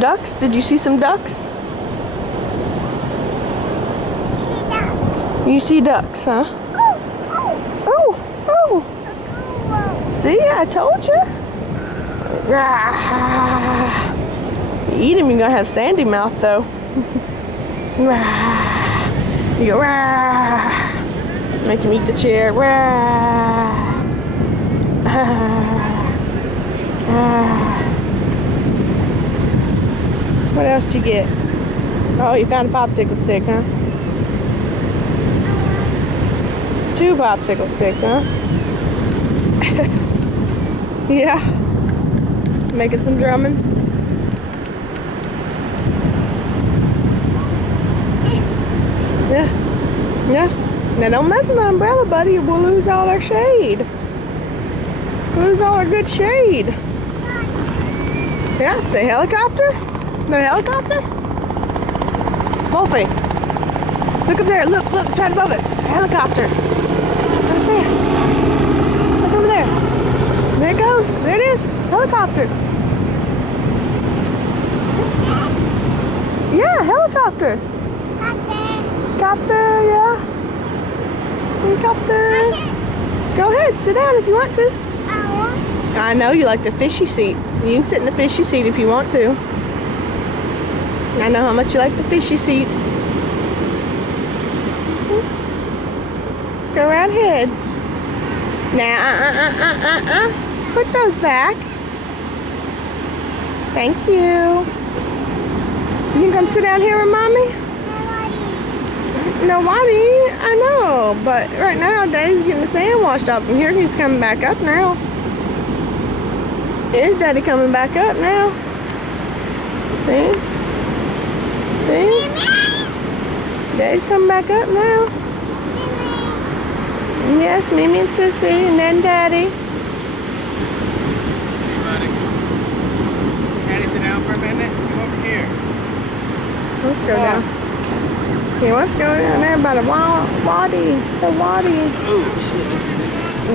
Ducks? Did you see some ducks? You see ducks, huh? Oh, oh. See, I told you. You eat him, you're gonna have sandy mouth though. You go, make him eat the chair. What else did you get? Oh, you found a popsicle stick, huh? 2 popsicle sticks, huh? Yeah. Making some drumming. Yeah. Yeah. Now don't mess with the umbrella, buddy. We'll lose all our shade. Lose all our good shade. Yeah, say helicopter? The helicopter? Wolfie. Look up there. Look, it's right above us. Helicopter. Right there. Look over there. There it goes. There it is. Helicopter. Yeah, helicopter. Helicopter, yeah. Helicopter. Go ahead, sit down if you want to. I know you like the fishy seat. You can sit in the fishy seat if you want to. I know how much you like the fishy seat. Go right ahead. Now, put those back. Thank you. You can come sit down here with Mommy? Nobody. I know, but right now Daddy's getting the sand washed off him. Here he's coming back up now. There's Daddy coming back up now. See? See? Daddy's coming back up now. Yes, Mimi and Sissy, and then Daddy. Hey, buddy. Daddy, sit down for a minute. Come over here. Let's go down. He wants to go down there by the wadi. The wadi. Oh, shit.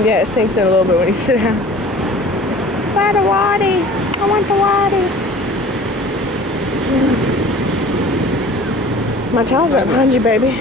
Yeah, it sinks in a little bit when you sit down. By the wadi. I want the wadi. My towel's right behind you, baby.